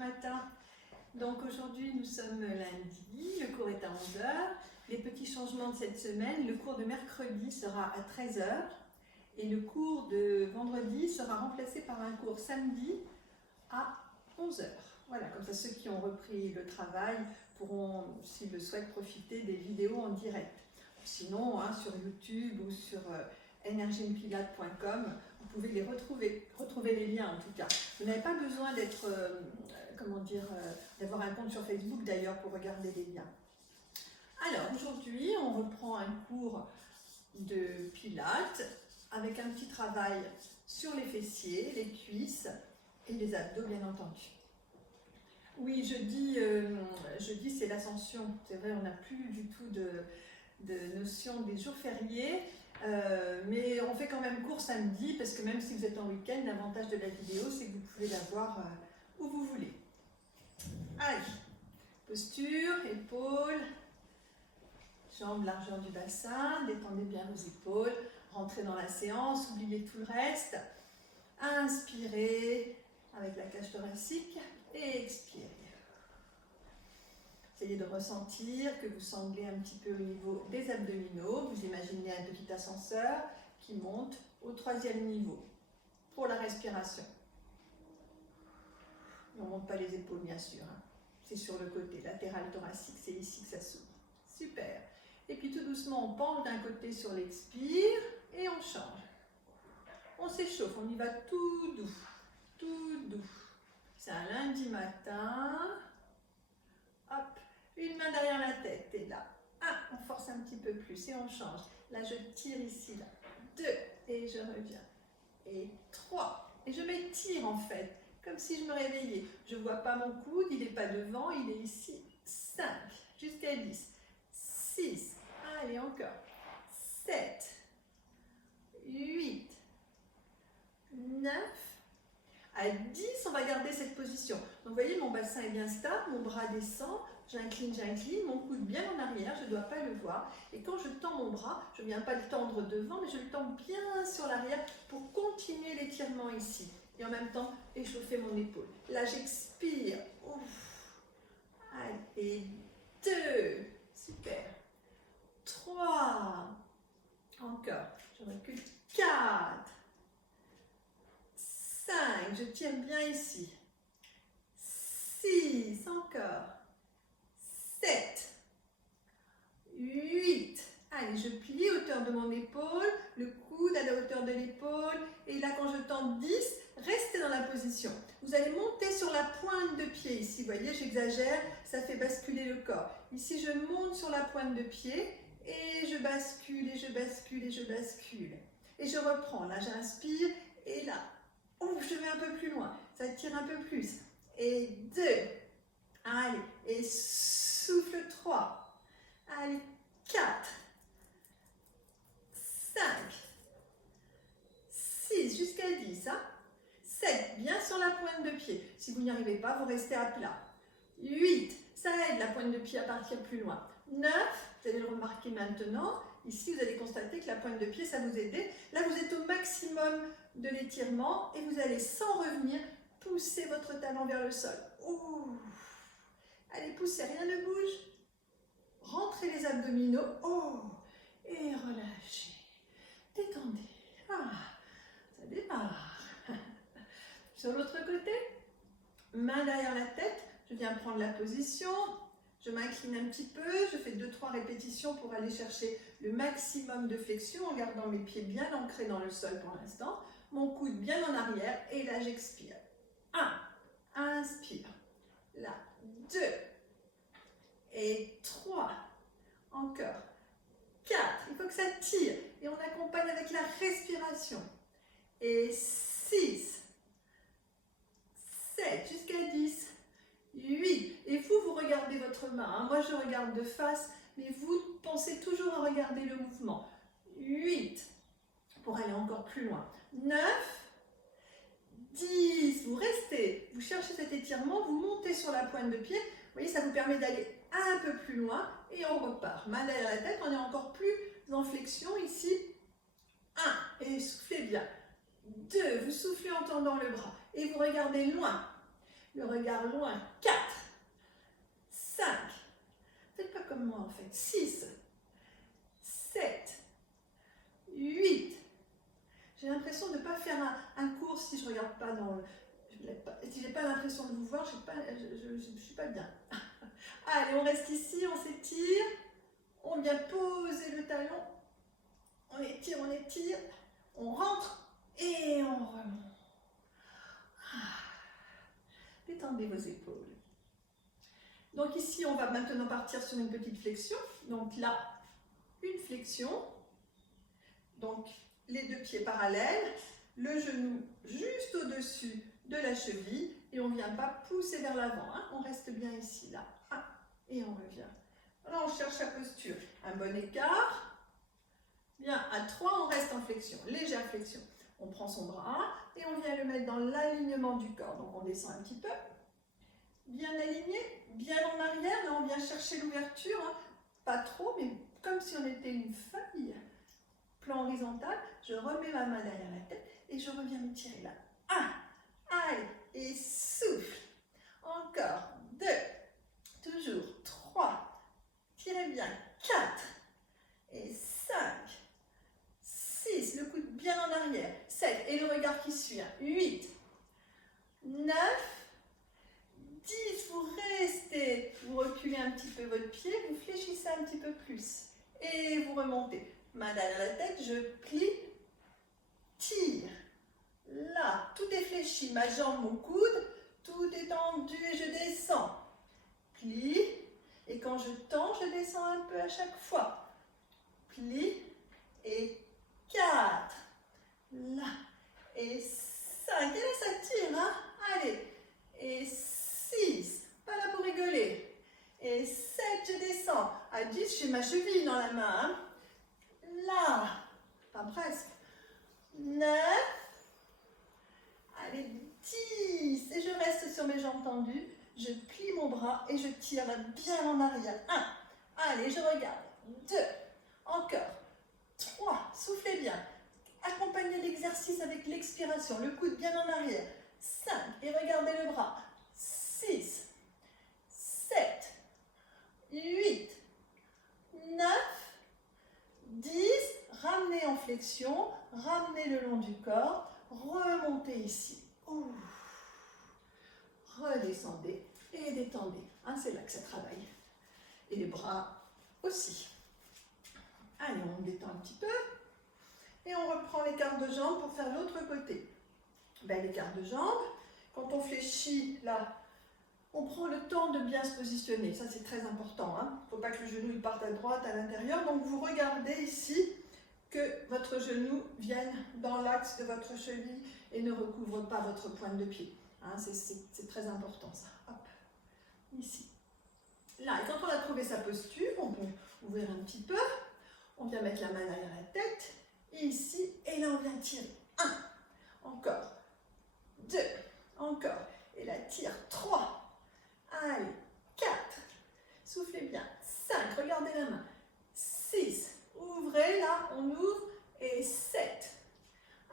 matin. Donc aujourd'hui nous sommes lundi, le cours est à 11 h. Les petits changements de cette semaine, le cours de mercredi sera à 13 h et le cours de vendredi sera remplacé par un cours samedi à 11 h. Voilà, comme ça ceux qui ont repris le travail pourront, s'ils le souhaitent, profiter des vidéos en direct. Sinon, sur YouTube ou sur energyinpilate.com, vous pouvez les retrouver les liens en tout cas. Vous n'avez pas besoin d'être, d'avoir un compte sur Facebook d'ailleurs pour regarder les liens. Alors aujourd'hui, on reprend un cours de pilates avec un petit travail sur les fessiers, les cuisses et les abdos bien entendu. Oui, jeudi c'est l'ascension. C'est vrai, on n'a plus du tout de notion des jours fériés. Mais on fait quand même cours samedi parce que même si vous êtes en week-end, l'avantage de la vidéo c'est que vous pouvez la voir où vous voulez. Allez, posture, épaules, jambes largeur du bassin, détendez bien vos épaules, rentrez dans la séance, oubliez tout le reste. Inspirez avec la cage thoracique et expirez. Essayez de ressentir que vous sanglez un petit peu au niveau des abdominaux. Vous imaginez un petit ascenseur qui monte au 3e niveau pour la respiration. On ne monte pas les épaules bien sûr. C'est sur le côté latéral thoracique, c'est ici que ça s'ouvre. Super. Et puis tout doucement, on penche d'un côté sur l'expire et on change. On s'échauffe, on y va tout doux, tout doux. C'est un lundi matin. Hop. Une main derrière la tête, et là, 1, on force un petit peu plus et on change. Là, je tire ici, là, 2, et je reviens. Et 3, et je m'étire en fait, comme si je me réveillais. Je ne vois pas mon coude, il n'est pas devant, il est ici. 5, jusqu'à 10, 6, allez encore, 7, 8, 9, à 10, on va garder cette position. Donc, vous voyez, mon bassin est bien stable, mon bras descend, j'incline, mon coude bien en arrière, je ne dois pas le voir. Et quand je tends mon bras, je ne viens pas le tendre devant, mais je le tends bien sur l'arrière pour continuer l'étirement ici. Et en même temps, échauffer mon épaule. Là, j'expire. Ouf. Allez, 2, super. 3, encore. Je recule, 4. 5, je tiens bien ici. 6, encore. 7, 8, allez, je plie à hauteur de mon épaule, le coude à la hauteur de l'épaule, et là quand je tends 10, restez dans la position. Vous allez monter sur la pointe de pied ici, vous voyez, j'exagère, ça fait basculer le corps. Ici, je monte sur la pointe de pied, et je bascule, et je bascule, et je bascule. Et je reprends, là j'inspire, et là, ouf, je vais un peu plus loin, ça tire un peu plus. Et 2, allez, et souffle 3, allez, 4, 5, 6, jusqu'à 10, 7, bien sur la pointe de pied. Si vous n'y arrivez pas, vous restez à plat. 8, ça aide la pointe de pied à partir plus loin. 9, vous allez le remarquer maintenant, ici vous allez constater que la pointe de pied, ça vous aide. Là, vous êtes au maximum de l'étirement et vous allez, sans revenir, pousser votre talon vers le sol. Ouh. Allez, poussez, rien ne bouge. Rentrez les abdominaux. Oh, et relâchez. Détendez. Ah, ça démarre. Sur l'autre côté, main derrière la tête. Je viens prendre la position. Je m'incline un petit peu. Je fais 2-3 répétitions pour aller chercher le maximum de flexion en gardant mes pieds bien ancrés dans le sol pour l'instant. Mon coude bien en arrière. Et là, j'expire. 1, inspire. Là, 2 et 3, encore 4, il faut que ça tire et on accompagne avec la respiration, et 6, 7, jusqu'à 10, 8, et vous regardez votre main, moi je regarde de face, mais vous pensez toujours à regarder le mouvement, 8, pour aller encore plus loin, 9, 10, vous restez, vous cherchez cet étirement, vous montez sur la pointe de pied, vous voyez, ça vous permet d'aller un peu plus loin et on repart. Main derrière la tête, on est encore plus en flexion ici. 1, et soufflez bien. 2, vous soufflez en tendant le bras et vous regardez loin. Le regard loin. 4, 5. Faites pas comme moi en fait. 6, 7, 8. J'ai l'impression de ne pas faire un cours si je ne regarde pas dans le... Si je n'ai pas l'impression de vous voir, je ne suis pas bien. Allez, on reste ici, on s'étire. On vient poser le talon. On étire, on rentre et on remonte. Détendez vos épaules. Donc ici, on va maintenant partir sur une petite flexion. Donc là, une flexion. Donc les deux pieds parallèles, le genou juste au-dessus de la cheville et on ne vient pas pousser vers l'avant. Hein. On reste bien ici, là. Et on revient. Là, on cherche la posture. Un bon écart. Bien, à 3, on reste en flexion, légère flexion. On prend son bras et on vient le mettre dans l'alignement du corps. Donc, on descend un petit peu. Bien aligné, bien en arrière. Là, on vient chercher l'ouverture. Hein. Pas trop, mais comme si on était une feuille. Plan horizontal. Je remets ma main derrière la tête et je reviens me tirer là. 1, allez, et souffle. Encore 2, toujours 3. Tirez bien. 4 et 5. 6, le coude bien en arrière. 7, et le regard qui suit. 8, 9, 10, vous restez. Vous reculez un petit peu votre pied, vous fléchissez un petit peu plus. Et vous remontez. Main derrière la tête, je plie, tire. Là, tout est fléchi. Ma jambe, mon coude, tout est tendu et je descends. Plie. Et quand je tends, je descends un peu à chaque fois. Plie. Et 4. Là. Et 5. Et là, ça tire. Hein? Allez. Et 6. Pas là pour rigoler. Et 7, je descends. À 10, j'ai ma cheville dans la main. Hein? Là. Pas presque. 9. Allez, 10. Et je reste sur mes jambes tendues. Je plie mon bras et je tire bien en arrière. 1. Allez, je regarde. 2. Encore. 3. Soufflez bien. Accompagnez l'exercice avec l'expiration. Le coude bien en arrière. 5. Et regardez le bras. 6. 7. 8. 9. 10. Ramenez en flexion. Ramenez le long du corps. Remontez ici. Ouh. Redescendez et détendez. Hein, c'est là que ça travaille. Et les bras aussi. Allez, on détend un petit peu. Et on reprend l'écart de jambes pour faire l'autre côté. Ben, l'écart de jambes, quand on fléchit là, on prend le temps de bien se positionner. Ça, c'est très important. Il ne faut pas que le genou il parte à droite, à l'intérieur. Donc, vous regardez ici que votre genou vienne dans l'axe de votre cheville et ne recouvre pas votre pointe de pied. Hein, c'est très important, ça. Hop, ici. Là, et quand on a trouvé sa posture, on peut ouvrir un petit peu. On vient mettre la main derrière la tête. Ici, et là, on vient tirer. 1. Encore. 2. Encore. Et là, tire. 3. Allez. 4. Soufflez bien. 5. Regardez la main. 6. Ouvrez, là, on ouvre. Et 7.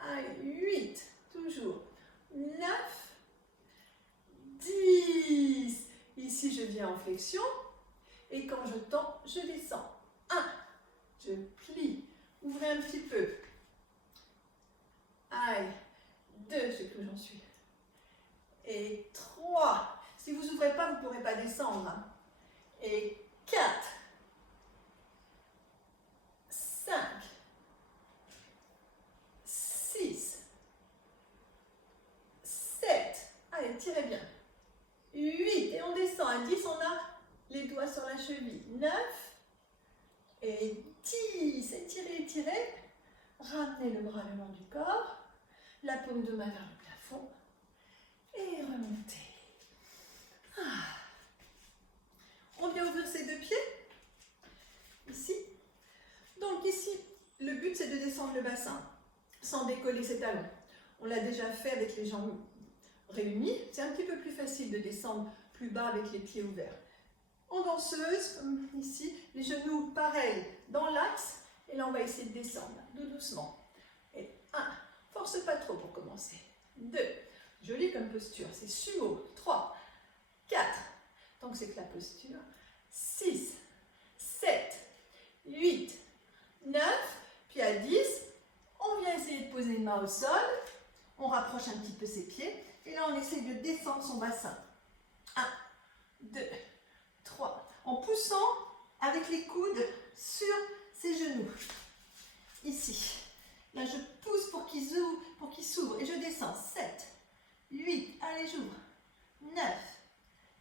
Allez. 8. Toujours. 9. 10. Ici, je viens en flexion. Et quand je tends, je descends. 1. Je plie. Ouvrez un petit peu. Allez. 2. Je sais plus où j'en suis. Et 3. Si vous n'ouvrez pas, vous ne pourrez pas descendre. Hein. Et 4. 5. 6. 7. Allez, tirez bien. 8. Et on descend. À 10, on a les doigts sur la cheville. 9. Et 10. Étirez, étirez. Ramenez le bras le long du corps. La paume de main vers le plafond. Et remontez. On vient ouvrir ses deux pieds. Ici. Donc ici, le but c'est de descendre le bassin sans décoller ses talons. On l'a déjà fait avec les jambes réunies. C'est un petit peu plus facile de descendre plus bas avec les pieds ouverts. En danseuse, comme ici, les genoux pareil dans l'axe. Et là, on va essayer de descendre, tout doucement. Et 1, force pas trop pour commencer. 2, Joli comme posture, c'est sumo. 3, 4, donc c'est que la posture. 6, 7, 8, 9, puis à 10, on vient essayer de poser une main au sol, on rapproche un petit peu ses pieds, et là on essaie de descendre son bassin. 1, 2, 3, en poussant avec les coudes sur ses genoux. Ici. Là je pousse pour qu'il s'ouvre, et je descends. 7, 8, allez j'ouvre. 9,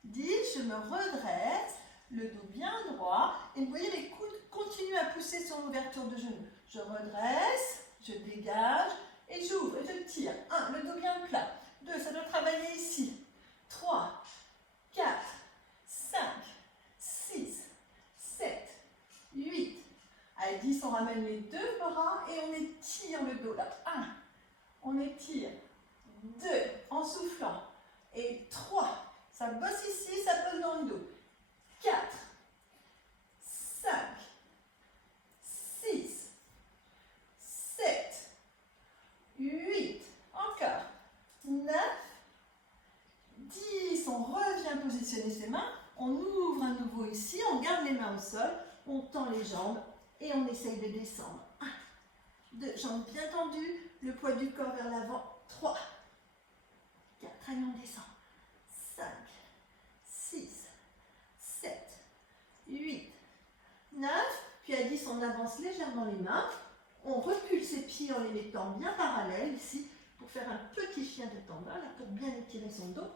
10, je me redresse, le dos bien droit, et vous voyez les coudes continuent à pousser sur l'ouverture de genoux. Je redresse, je dégage, et j'ouvre, et je tire. 1, le dos bien plat. 2, ça doit travailler ici. 3, 4, 5, 6, 7, 8. À 10, on ramène les deux bras et on étire le dos là. 1, on étire. 2, en soufflant. Et 3, ça bosse ici, ça bosse dans le dos. 4, 5, 6, 7, 8, encore. 9, 10, on revient positionner ses mains. On ouvre à nouveau ici, on garde les mains au sol, on tend les jambes et on essaye de descendre. 1, 2, jambes bien tendues, le poids du corps vers l'avant. 3, 4, allez on descend. 5, 6, 7, 8, 9, puis à 10 on avance légèrement les mains, on recule ses pieds en les mettant bien parallèles ici pour faire un petit chien de tendon là pour bien étirer son dos.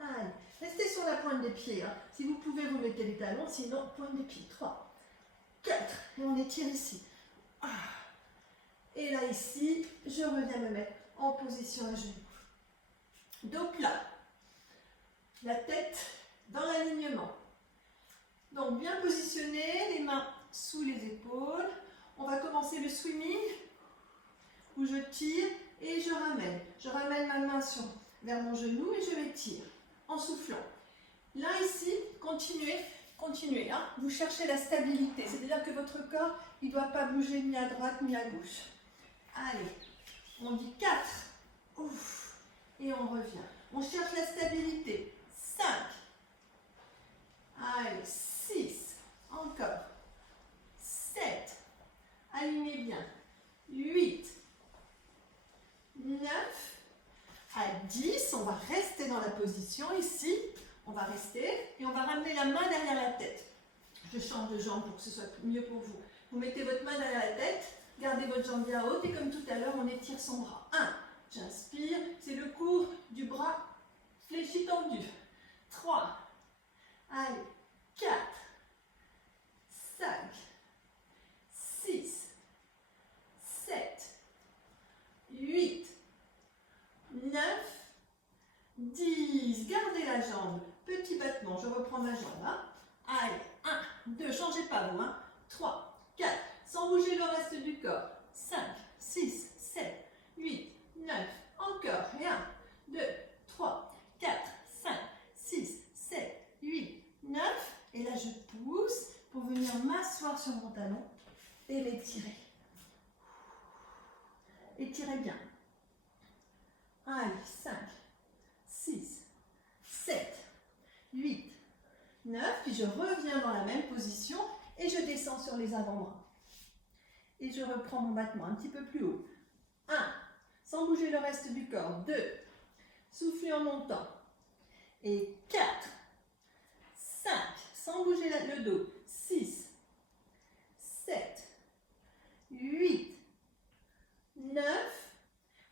Allez, restez sur la pointe des pieds, hein. Si vous pouvez vous mettez les talons, sinon pointe des pieds. 3, 4, et on étire ici. Et là ici, je reviens me mettre en position à genoux. Dos plat, la tête dans l'alignement. Donc bien positionné, les mains sous les épaules. On va commencer le swimming où je tire et je ramène. Je ramène ma main vers mon genou et je l'étire en soufflant. Là ici, continuez. Hein. Vous cherchez la stabilité, c'est-à-dire que votre corps il ne doit pas bouger ni à droite ni à gauche. Allez, on dit 4. Ouf. Et on revient. On cherche la stabilité. 5. Allez, 6. Encore. 7. Alignez bien. 8. 9. À 10, on va rester dans la position ici. On va rester et on va ramener la main derrière la tête. Je change de jambe pour que ce soit mieux pour vous. Vous mettez votre main derrière la tête, gardez votre jambe bien haute et comme tout à l'heure, on étire son bras. 1. J'inspire, c'est le cours du bras fléchi tendu. 3. Allez. 4. 5. 6. 7. 8. 9. 10. Gardez la jambe. Petit battement. Je reprends ma jambe. Hein. Allez. 1. 2. Changez pas vous. Hein. 3. 4. Sans bouger le reste du corps. 5. 6. 7. 8. 9. Encore. Et 1. 2. 3. 4. 5. 6. 7. 8. 9. Et là, je pousse pour venir m'asseoir sur mon talon et l'étirer. Étirez bien. Allez, 5, 6, 7, 8, 9. Puis je reviens dans la même position et je descends sur les avant-bras. Et je reprends mon battement un petit peu plus haut. 1, sans bouger le reste du corps. 2, soufflez en montant. Et 4, 5, sans bouger le dos. 6, 7, 8, 9.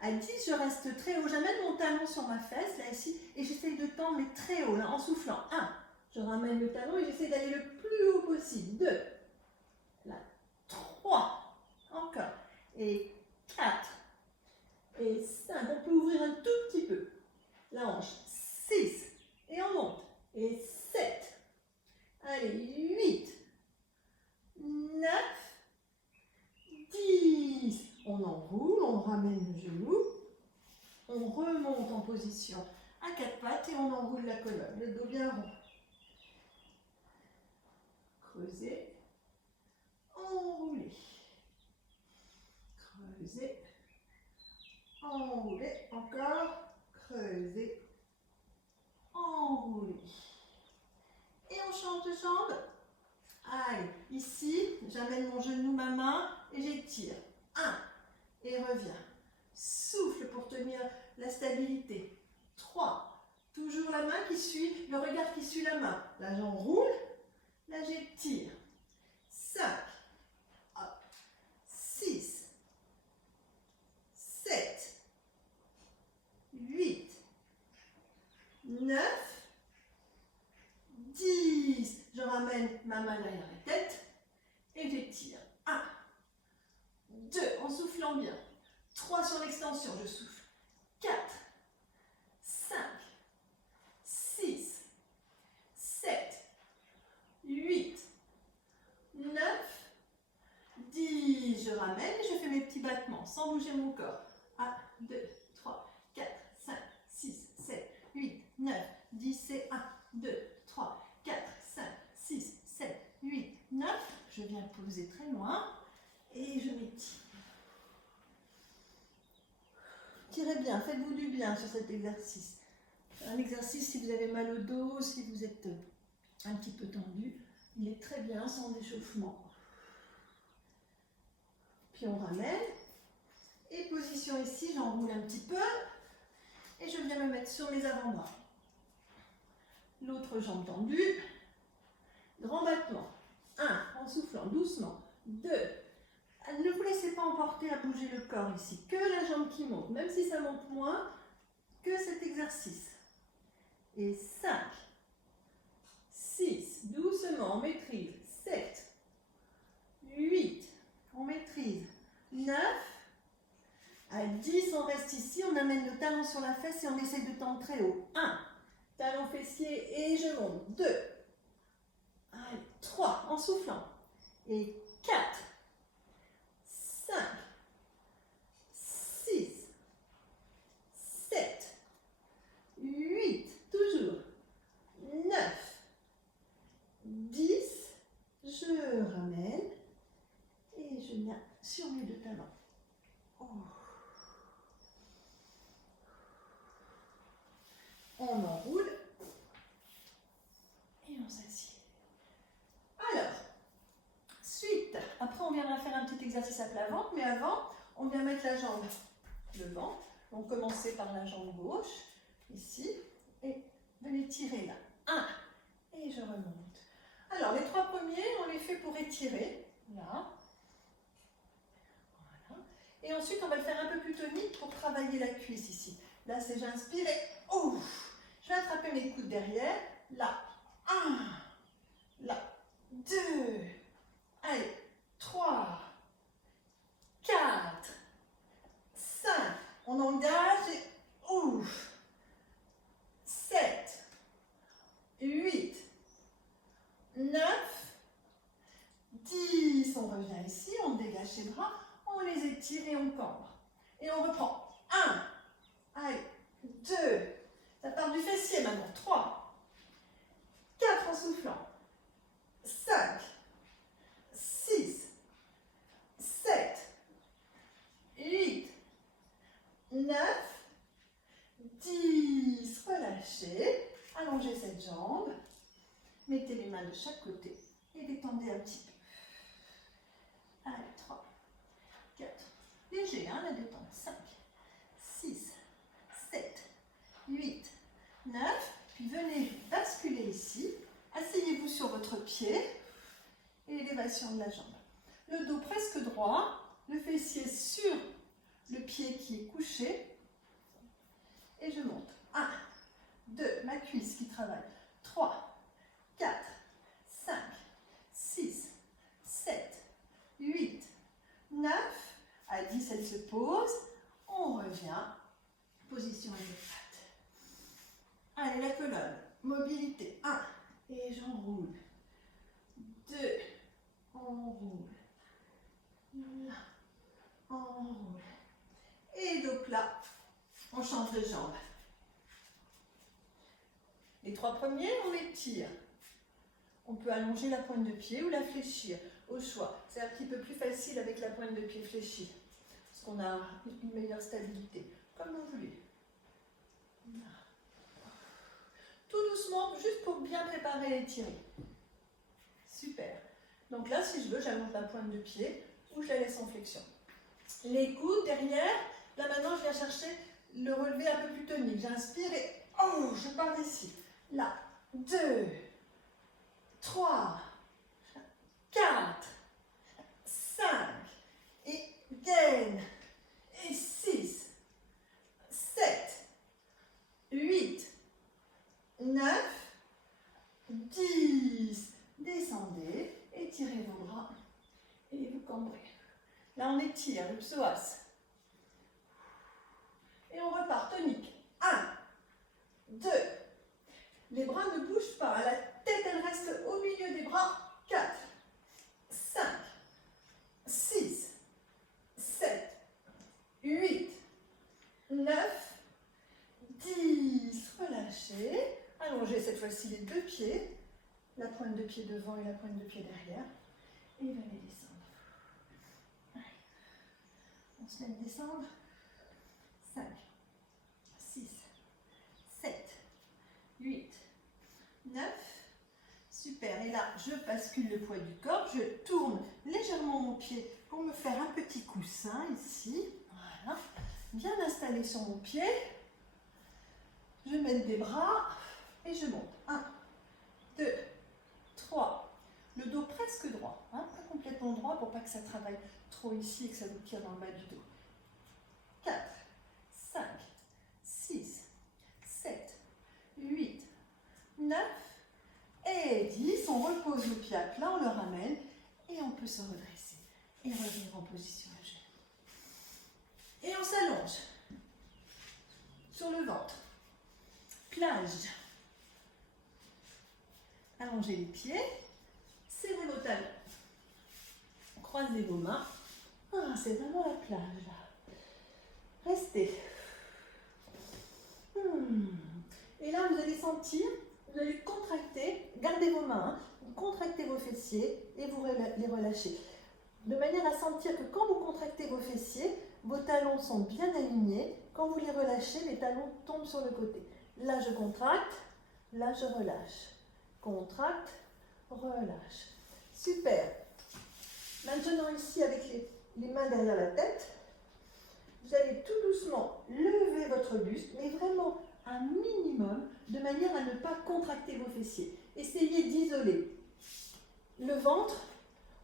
À 10, je reste très haut. J'amène mon talon sur ma fesse, là, ici, et j'essaye de tendre, mais très haut, là, en soufflant. 1, je ramène le talon et j'essaie d'aller le plus haut possible. 2, là, 3, encore. Et 4, et 5. On peut ouvrir un tout petit peu la hanche. 6, et on monte. Et 7, allez, 8, 9, 10. On enroule, on ramène le genou, on remonte en position à 4 pattes et on enroule la colonne, le dos bien rond. Creusez, enroulez, creusez, enroulez, encore, creusez. j'amène mon genou, ma main et j'étire. 1 et reviens. Souffle pour tenir la stabilité. 3, toujours la main qui suit, le regard qui suit la main. Là j'enroule, là j'étire. 5, 6, 7, 8, 9, 10. Je ramène ma main derrière la tête et j'étire. 1, 2, en soufflant bien. 3 sur l'extension, je souffle. 4, 5, 6, 7, 8, 9, 10. Je ramène et je fais mes petits battements sans bouger mon corps. 1, 2, 3, 4, 5, 6, 7, 8, 9, 10. C'est 1, 2, 3, 4, 5, 6, 7, 8, 9. Je viens poser très loin et je m'étire. Tirez bien, faites-vous du bien sur cet exercice. Un exercice si vous avez mal au dos, si vous êtes un petit peu tendu, il est très bien sans échauffement. Puis on ramène. Et position ici, j'enroule un petit peu. Et je viens me mettre sur mes avant-bras. L'autre jambe tendue. Grand battement. 1, en soufflant doucement. 2, ne vous laissez pas emporter à bouger le corps ici. Que la jambe qui monte, même si ça monte moins que cet exercice. Et 5, 6, doucement, on maîtrise. 7, 8, on maîtrise. 9, à 10, on reste ici, on amène le talon sur la fesse et on essaie de tendre très haut. 1, talon fessier et je monte. 2, 3, en soufflant. Et 4, 5, 6, 7, 8, toujours. 9, 10, je ramène et je viens sur mes deux talons. Oh. On enroule et on s'assied. Alors, suite, après on viendra faire un petit exercice à plat ventre, mais avant, on vient mettre la jambe devant. Donc commencer par la jambe gauche, ici, et venez tirer là. 1, et je remonte. Alors, les 3 premiers, on les fait pour étirer, là. Voilà. Et ensuite, on va le faire un peu plus tonique pour travailler la cuisse ici. Là, c'est j'inspire et ouf. Je vais attraper mes coudes derrière. Là, 1, là, 2, allez, 3, 4, 5, on engage et ouf. 7, 8, 9, 10. On revient ici, on dégage les bras, on les étire et on cambre. Et on reprend. 1, allez, 2, ça part du fessier maintenant. 3, 4 en soufflant. 5, 6, 7, 8, 9, 10. Relâchez. Allongez cette jambe. Mettez les mains de chaque côté et détendez un petit peu. Allez, 3, 4. Léger, hein, la détente. 5, 6, 7, 8, 9. Puis venez basculer ici. Asseyez-vous sur votre pied et élévation de la jambe. Le dos presque droit, le fessier sur le pied qui est couché. Et je monte. 1, 2, ma cuisse qui travaille. 3, 4, 5, 6, 7, 8, 9. À 10, elle se pose. On revient. Position à deux pattes. Allez, la colonne. Mobilité. 1. Et j'enroule. 2. On roule. Là. On roule. Et dos plat. On change de jambe. Les 3 premiers, on les tire. On peut allonger la pointe de pied ou la fléchir, au choix. C'est un petit peu plus facile avec la pointe de pied fléchie, parce qu'on a une meilleure stabilité, comme vous voulez. Tout doucement, juste pour bien préparer les tirés. Super. Donc là, si je veux, j'allonge la pointe de pied ou je la laisse en flexion. Les coudes derrière, là maintenant, je viens chercher le relevé un peu plus tonique. J'inspire et oh, je pars d'ici. Là, 2, 3, 4, 5, et gaine, et 6, 7, 8, 9, 10. Descendez, étirez vos bras et vous cambrez. Là, on étire le psoas. Et on repart, tonique. 1, 2. Les bras ne bougent pas. La tête, elle reste au milieu des bras. 4, 5, 6, 7, 8, 9, 10. Relâchez. Allongez cette fois-ci les deux pieds. La pointe de pied devant et la pointe de pied derrière. Et venez descendre. On se met à descendre. 5, 6, 7, 8, 9. Super. Et là, je bascule le poids du corps. Je tourne légèrement mon pied pour me faire un petit coussin ici. Voilà. Bien installé sur mon pied. Je mène des bras et je monte. 1, 2, 3. Le dos presque droit. Hein, pas complètement droit pour pas que ça travaille trop ici et que ça vous tire dans le bas du dos. 4, 5, 6, 7, 8, 9 et 10. On repose le pied à plat, on le ramène et on peut se redresser et revenir en position à genoux. Et on s'allonge sur le ventre. Plage. Allongez les pieds, serrez vos talons, croisez vos mains. Ah, c'est vraiment la plage là. Restez. Et là, vous allez sentir, vous allez contracter, gardez vos mains, contractez vos fessiers et vous les relâchez. De manière à sentir que quand vous contractez vos fessiers, vos talons sont bien alignés. Quand vous les relâchez, les talons tombent sur le côté. Là, je contracte, là, je relâche. Contracte, relâche. Super. Maintenant, ici, avec les mains derrière la tête, vous allez tout doucement lever votre buste, mais vraiment un minimum, de manière à ne pas contracter vos fessiers. Essayez d'isoler le ventre.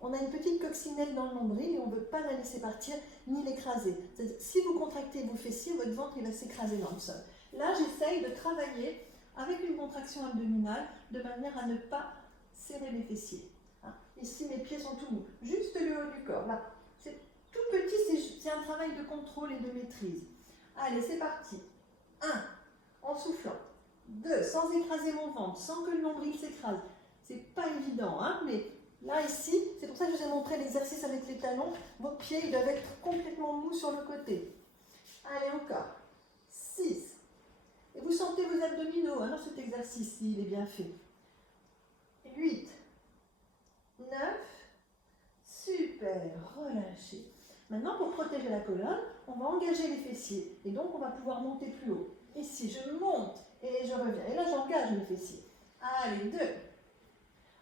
On a une petite coccinelle dans le nombril et on ne veut pas la laisser partir ni l'écraser. Si vous contractez vos fessiers, votre ventre il va s'écraser dans le sol. Là, j'essaye de travailler avec une contraction abdominale de manière à ne pas serrer mes fessiers. Hein. Ici, mes pieds sont tout mous. Juste le haut du corps. Là, c'est tout petit, c'est un travail de contrôle et de maîtrise. Allez, c'est parti. 1, en soufflant. 2, sans écraser mon ventre, sans que le nombril s'écrase. C'est pas évident, hein, mais là, ici, c'est pour ça que je vous ai montré l'exercice avec les talons. Vos pieds, ils doivent être complètement mous sur le côté. Allez, encore. 6. Et vous sentez vos abdominaux, hein, dans cet exercice-ci, il est bien fait. 8. 9. Super, relâchez. Maintenant, pour protéger la colonne, on va engager les fessiers. Et donc, on va pouvoir monter plus haut. Ici, je monte et je reviens. Et là, j'engage mes fessiers. Allez, 2.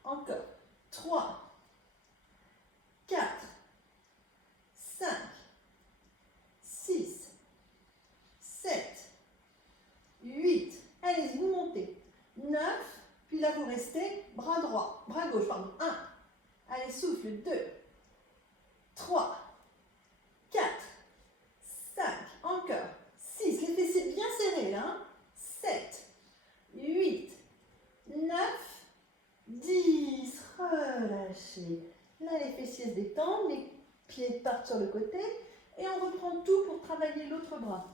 Encore. 3. 4. 5. 6. 7. 8. Allez-y, vous montez. 9. Puis là, vous restez bras droit, bras gauche, pardon. 1. Allez, souffle. 2. 3. 4. 5. Encore. 6. Les fessiers bien serrés, là. 7. 8. 9. 10. Relâchez. Là, les fessiers se détendent, les pieds partent sur le côté. Et on reprend tout pour travailler l'autre bras.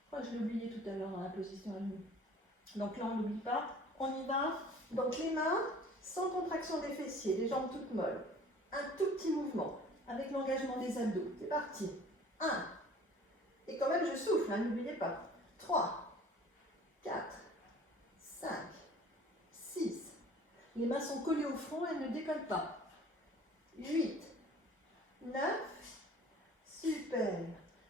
Je crois que je l'ai oublié tout à l'heure dans la position à genoux. Donc là, on n'oublie pas. On y va. Donc les mains, sans contraction des fessiers, les jambes toutes molles. Un tout petit mouvement avec l'engagement des abdos. C'est parti. 1. Et quand même, je souffle, hein, n'oubliez pas. 3. 4. 5. 6. Les mains sont collées au front, elles ne décollent pas. 8. 9. Super.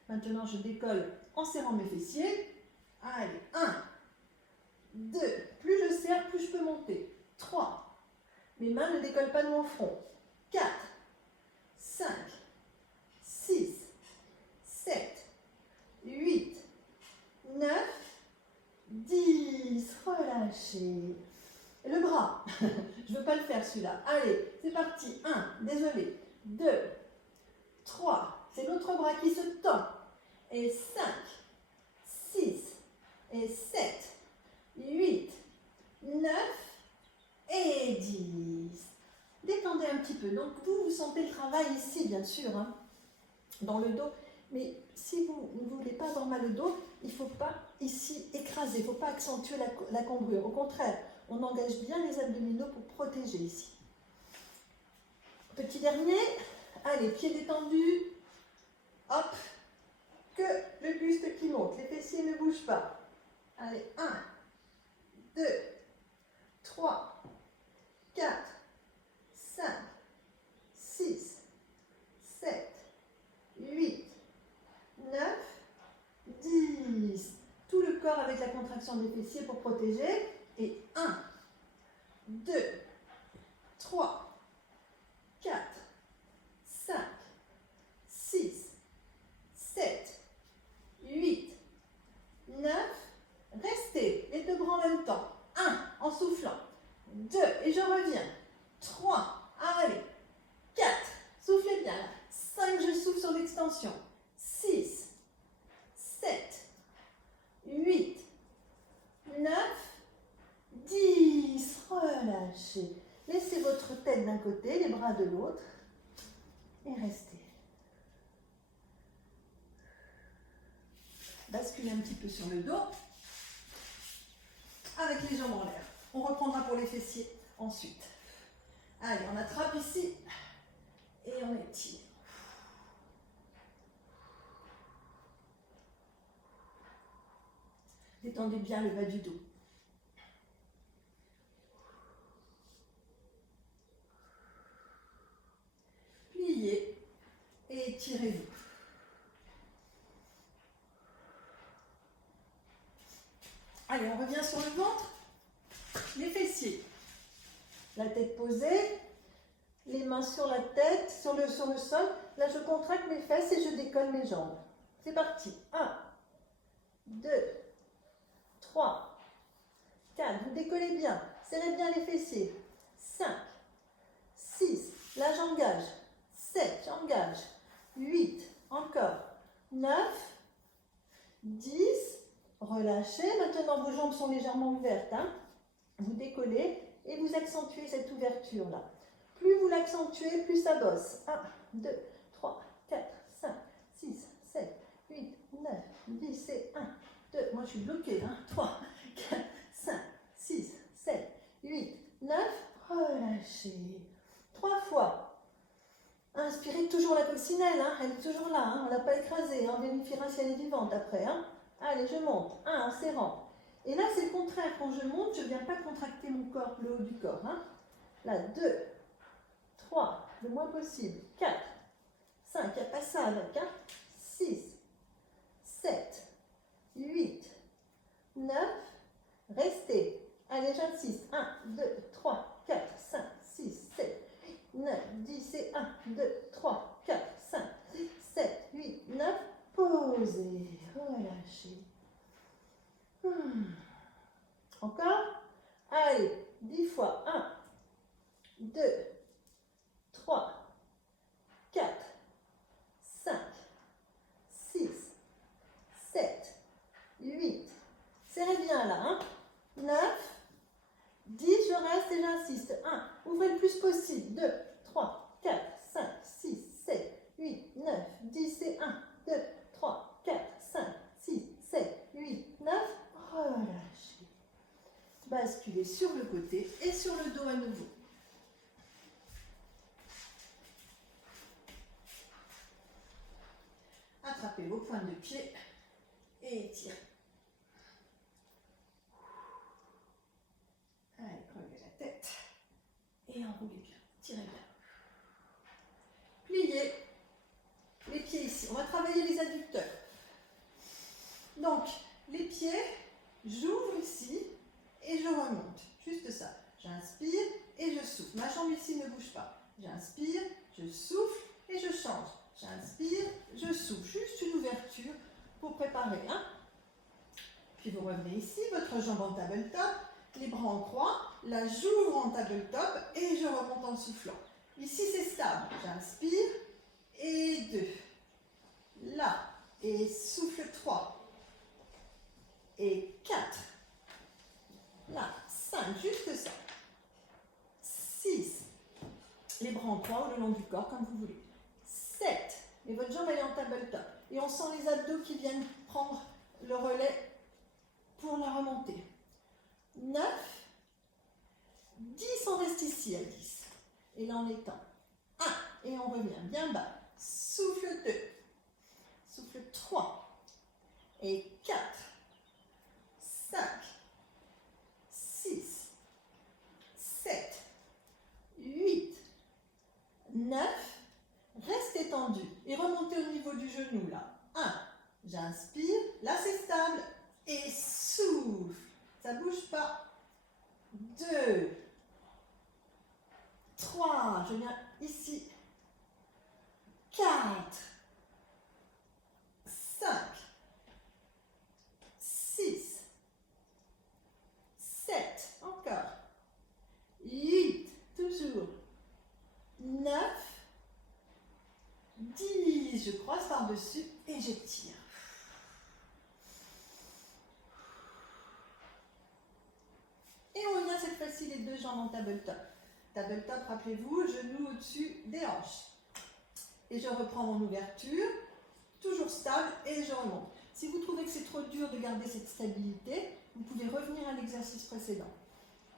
Maintenant, je décolle en serrant mes fessiers. Allez, 1. 2. Plus je serre, plus je peux monter. 3. Mes mains ne décollent pas de mon front. 4, 5, 6, 7, 8, 9, 10. Relâchez. Le bras, je ne veux pas le faire celui-là. Allez, c'est parti. 1, désolé. 2, 3, c'est l'autre bras qui se tend. Et 5, 6, et 7, 8, 9, et 10. Détendez un petit peu. Donc, vous sentez le travail ici, bien sûr, hein, dans le dos. Mais si vous ne voulez pas avoir mal au dos, il ne faut pas ici écraser, il ne faut pas accentuer la cambrure. Au contraire, on engage bien les abdominaux pour protéger ici. Petit dernier. Allez, pieds détendus. Hop. Que le buste qui monte. Les fessiers ne bougent pas. Allez, 1, 2, 3, 4, 5, 6, 7, 8, 9, 10. Tout le corps avec la contraction des fessiers pour protéger. Et 1, 2, 3, 4, 5, 6, 7, 8, 9. Restez les deux bras en même temps. 1, en soufflant. 2, et je reviens. 3, allez. 4, soufflez bien. 5, je souffle sur l'extension. 6, 7, 8, 9, 10. Relâchez. Laissez votre tête d'un côté, les bras de l'autre. Et restez. Basculez un petit peu sur le dos. Avec les jambes en l'air. On reprendra pour les fessiers ensuite. Allez, on attrape ici. Et on étire. Détendez bien le bas du dos. Pliez et étirez-vous. Allez, on revient sur le ventre. Les fessiers. La tête posée. Les mains sur la tête, sur le sol. Là, je contracte mes fesses et je décolle mes jambes. C'est parti. 1, 2, 3, 4. Vous décollez bien. Serrez bien les fessiers. 5, 6. Là, j'engage. 7, j'engage. 8, encore. 9, 10. Relâchez. Maintenant, vos jambes sont légèrement ouvertes. Hein. Vous décollez et vous accentuez cette ouverture-là. Plus vous l'accentuez, plus ça bosse. 1, 2, 3, 4, 5, 6, 7, 8, 9, 10 et 1, 2. Moi, je suis bloquée. Hein. 3, 4, 5, 6, 7, 8, 9. Relâchez. 3 fois. Inspirez toujours la coccinelle. Hein. Elle est toujours là. Hein. On ne l'a pas écrasée. On vérifiera si elle est vivante après. Hein. Allez, je monte. 1 en serrant. Et là, c'est le contraire. Quand je monte, je ne viens pas contracter mon corps, le haut du corps. Hein. Là, 2, 3, le moins possible. 4, 5, il n'y a pas ça avec. Hein. 6, 7, 8, 9. Restez. Allez, j'insiste. 1, 2, 3, 4, 5, 6, 7, 8, 9, 10 et 1, 2, 3, 4, 5, 6, 7, 8, 9. Posez. Relâchez. Encore. Allez, 10 fois. 1, 2, 3, 4, 5, 6, 7, 8. Serrez bien là. Hein. 9, 10, je reste et j'insiste. 1, ouvrez le plus possible. 2, 3, 4, 5, 6, 7, 8, 9, 10 et 1, 2, 3, 4, 5, 6, 7, 8, 9. Relâchez. Basculez sur le côté et sur le dos à nouveau. Attrapez vos pointes de pied et étirez. Allez, relevez la tête et enroulez bien. Tirez bien. Pliez les pieds ici. On va travailler les adducteurs. Donc, les pieds, j'ouvre ici et je remonte. Juste ça. J'inspire et je souffle. Ma jambe ici ne bouge pas. J'inspire, je souffle et je change. J'inspire, je souffle. Juste une ouverture pour préparer. Hein? Puis vous revenez ici, votre jambe en tabletop, les bras en croix, là j'ouvre en tabletop et je remonte en soufflant. Ici c'est stable. J'inspire et 2. Là, et souffle 3. Et 4. Là, 5, juste ça. 6. Les bras en croix ou le long du corps, comme vous voulez. 7. Et votre jambe elle est en tabletop. Et on sent les abdos qui viennent prendre le relais pour la remontée. 9. 10, on reste ici à 10. Et là on étend. 1. Et on revient bien bas. Souffle 2. Souffle 3. Et 4. 5. 6. 7. 8. 9. Reste étendu et remontez au niveau du genou là. 1. J'inspire. Là c'est stable. Et souffle. Ça ne bouge pas. 2. 3. Je viens ici. 4. 5. 6. 7. Encore. 8. Toujours. 9. 10. Je croise par-dessus et j'étire. Et on revient cette fois-ci les deux jambes en tabletop. Tabletop, rappelez-vous, genou au-dessus des hanches. Et je reprends mon ouverture, toujours stable, et je remonte. Si vous trouvez que c'est trop dur de garder cette stabilité, vous pouvez revenir à l'exercice précédent.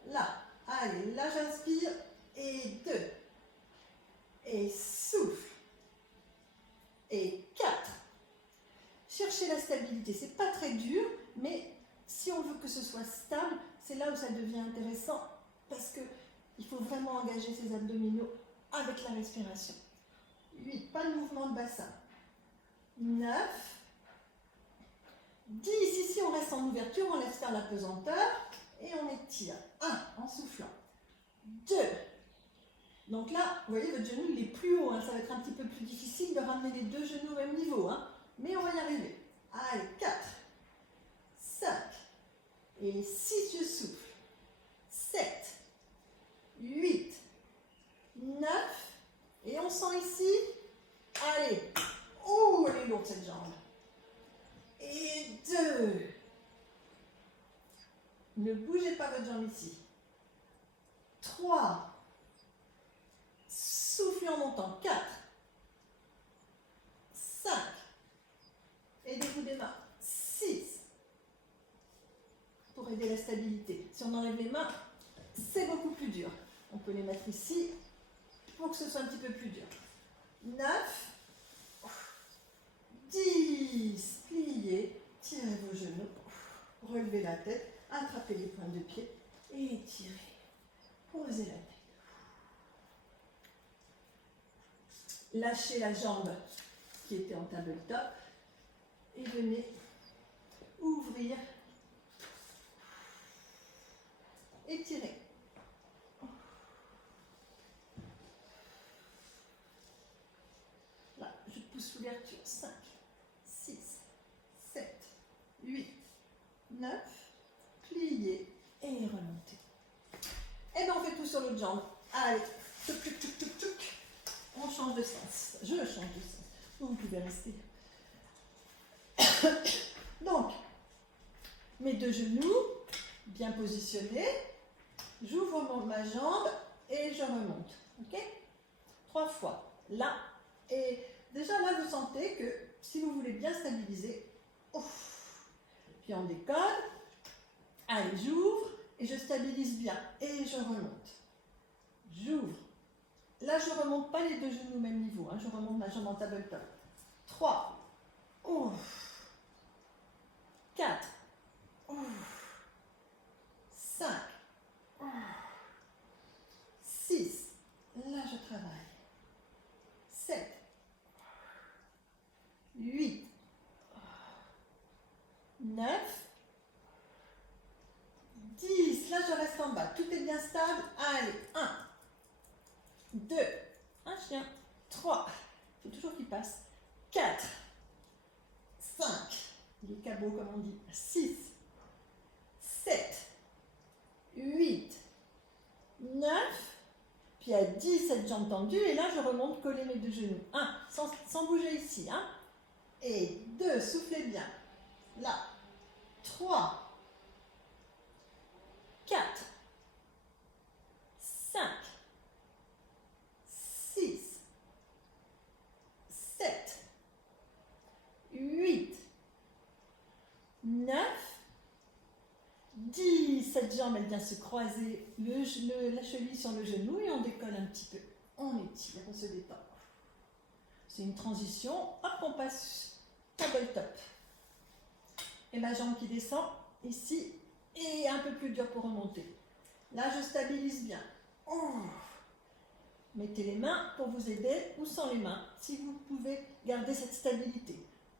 Là, allez, là j'inspire, et 2. Et souffle. Et 4. Cherchez la stabilité. C'est pas très dur, mais si on veut que ce soit stable, c'est là où ça devient intéressant parce qu'il faut vraiment engager ses abdominaux avec la respiration. 8. Pas de mouvement de bassin. 9. 10. Ici, on reste en ouverture, on laisse faire la pesanteur et on étire. 1. En soufflant. 2. Donc là, vous voyez, votre genou il est plus haut. Hein. Ça va être un petit peu plus difficile de ramener les deux genoux au même niveau. Hein. Mais on va y arriver. Allez, 4. 5. Et 6, je souffle. 7. 8. 9. Et on sent ici. Allez. Oh, elle est lourde cette jambe. Et 2. Ne bougez pas votre jambe ici. 3. Soufflez en montant. 4. 5. Aidez-vous des mains. 6. Pour aider la stabilité. Si on enlève les mains, c'est beaucoup plus dur. On peut les mettre ici pour que ce soit un petit peu plus dur. 9. 10. Pliez. Tirez vos genoux. Relevez la tête. Attrapez les pointes de pied. Et étirez. Posez la tête. Lâchez la jambe qui était en tabletop. Et venez ouvrir. Étirez. Là, je pousse l'ouverture. 5, 6, 7, 8, 9. Pliez et remontez. Et bien on fait tout sur l'autre jambe. Allez, tchouk, tchouk, tchouk, tchouk, tchouk. On change de sens. Je change de sens. Vous pouvez rester. Donc, mes deux genoux bien positionnés. J'ouvre ma jambe et je remonte. Ok? 3 fois. Là. Et déjà là, vous sentez que si vous voulez bien stabiliser, ouf, puis on décolle. Allez, j'ouvre et je stabilise bien. Et je remonte. J'ouvre. Là, je ne remonte pas les deux genoux au même niveau. Hein. Je remonte ma jambe en tabletop. 3. Ouf. 4. Ouf. 5. 6. Là, je travaille. 7. 8. 9. 10. Là, je reste en bas. Tout est bien stable. Allez. 1. 2. passe. 4, 5, les cabots comme on dit, 6, 7, 8, 9, puis à 10, cette jambe tendue, et là je remonte, coller mes deux genoux. 1, sans bouger ici, hein. Et 2, soufflez bien. Là, 3, 4, 5, 6, 7, 8, 9, 10. Cette jambe, elle vient se croiser, la cheville sur le genou et on décolle un petit peu. On étire, on se détend. C'est une transition. Hop, on passe tabletop. Et ma jambe qui descend ici et un peu plus dur pour remonter. Là, je stabilise bien. Oh. Mettez les mains pour vous aider ou sans les mains, si vous pouvez garder cette stabilité.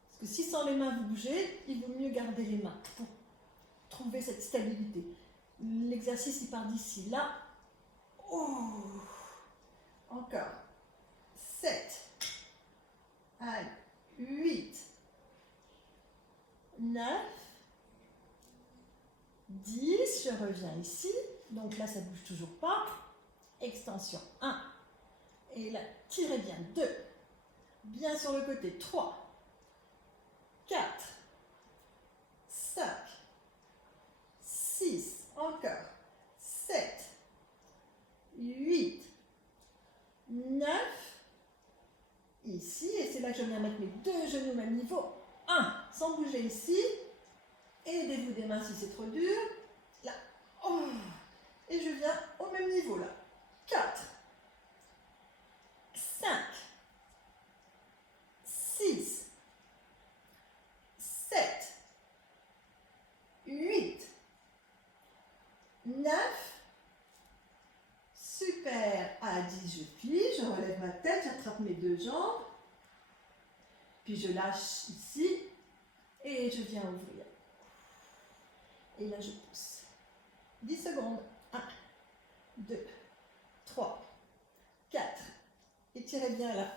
Parce que si sans les mains vous bougez, il vaut mieux garder les mains pour trouver cette stabilité. L'exercice, il part d'ici. Là, oh. Encore. 7, allez, 8, 9, 10, je reviens ici. Donc là, ça ne bouge toujours pas. Extension 1. Et là, tirez bien. 2. Bien sur le côté. 3. 4. 5. 6. Encore. 7. 8. 9. Ici. Et c'est là que je viens mettre mes deux genoux au même niveau. 1. Sans bouger ici. Aidez-vous des mains si c'est trop dur. Là. Oh. Et je viens au même niveau là. 4, 5, 6, 7, 8, 9. Super. À 10, je plie, je relève ma tête, j'attrape mes deux jambes. Puis je lâche ici et je viens ouvrir. Et là, je pousse. 10 secondes. 1, 2, 3, 4, étirez bien là,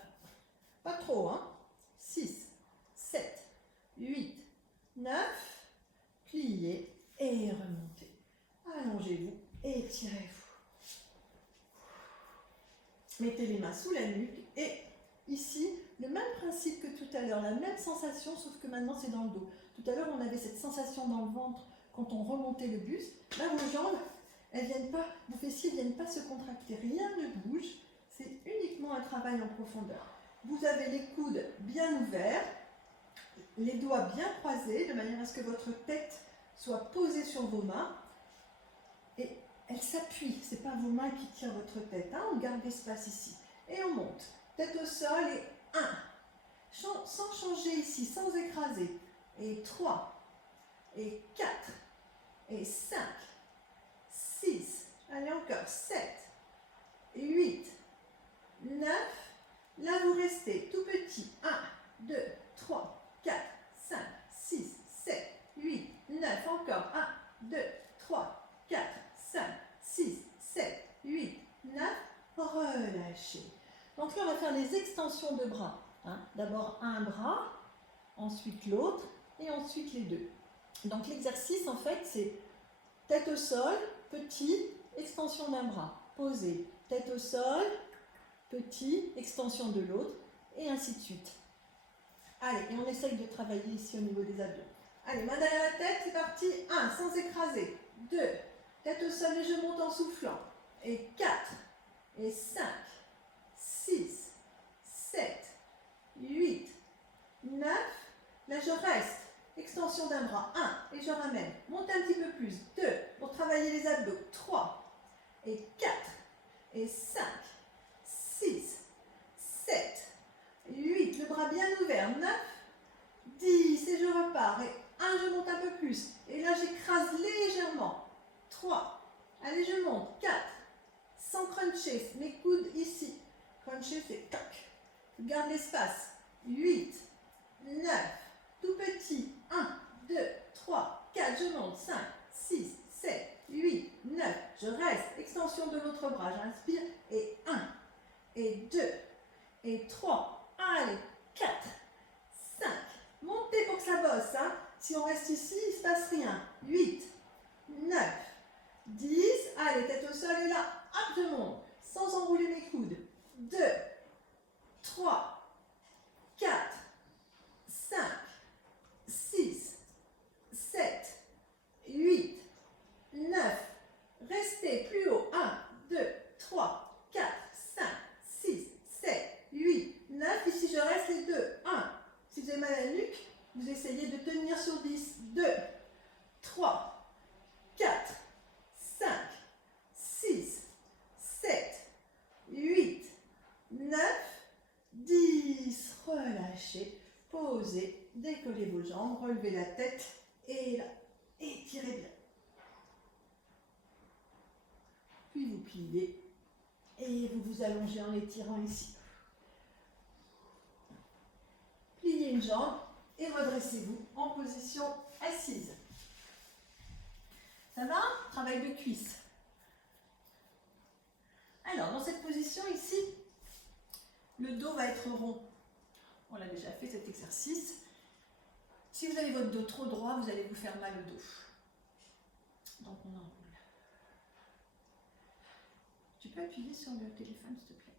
pas trop, hein, 6, 7, 8, 9, pliez et remontez. Allongez-vous et étirez-vous. Mettez les mains sous la nuque et ici, le même principe que tout à l'heure, la même sensation, sauf que maintenant c'est dans le dos. Tout à l'heure, on avait cette sensation dans le ventre quand on remontait le buste. Là, vos jambes, elles viennent pas, vos fessiers ne viennent pas se contracter, rien ne bouge, c'est uniquement un travail en profondeur. Vous avez les coudes bien ouverts, les doigts bien croisés, de manière à ce que votre tête soit posée sur vos mains, et elle s'appuie, ce n'est pas vos mains qui tirent votre tête, hein, on garde l'espace ici. Et on monte, tête au sol, et 1, sans changer ici, sans écraser, et 3, et 4, et 5, 6, allez encore, 7, 8, 9, là vous restez tout petit, 1, 2, 3, 4, 5, 6, 7, 8, 9, encore, 1, 2, 3, 4, 5, 6, 7, 8, 9, relâchez. Donc là on va faire les extensions de bras, hein. D'abord un bras, ensuite l'autre, et ensuite les deux. Donc l'exercice en fait c'est tête au sol, petit, extension d'un bras, posé, tête au sol, petit, extension de l'autre, et ainsi de suite. Allez, et on essaye de travailler ici au niveau des abdos. Allez, main derrière la tête, c'est parti. 1, sans écraser. 2, tête au sol et je monte en soufflant. Et 4, et 5, 6, 7, 8, 9. Là, je reste. Extension d'un bras, 1, et je ramène. Monte un petit peu plus, 2, pour travailler les abdos, 3, et 4, et 5, 6, 7, 8, le bras bien ouvert, 9, 10, et je repars, et 1, je monte un peu plus, et là j'écrase légèrement, 3, allez je monte, 4, sans cruncher, mes coudes ici, cruncher c'est toc, je garde l'espace, 8, 9, tout petit, 1, 2, 3, 4, je monte, 5, 6, 7, 8, 9, je reste, extension de l'autre bras, j'inspire, et 1, et 2, et 3, allez, Si on reste ici, il ne se passe rien. 8, 9, 10. Allez, tête au sol et là, hop, je monte. Sans enrouler mes coudes. 2, 3, 4, 5, 6, 7, 8, 9. Restez plus haut. 1, 2, 3, 4, 5, 6, 7, 8, 9. Ici, je reste les deux. 1. Si vous avez mal à la nuque, vous essayez de tenir sur 10. 2, 3, 4, 5, 6, 7, 8, 9, 10. Relâchez, posez, décollez vos jambes, relevez la tête et là, étirez bien. Puis vous pliez et vous vous allongez en étirant ici. Pliez une jambe et redressez-vous en position assise. Ça va? Travail de cuisse. Alors, dans cette position ici, le dos va être rond. On l'a déjà fait cet exercice. Si vous avez votre dos trop droit, vous allez vous faire mal au dos. Donc on enroule. Tu peux appuyer sur le téléphone, s'il te plaît.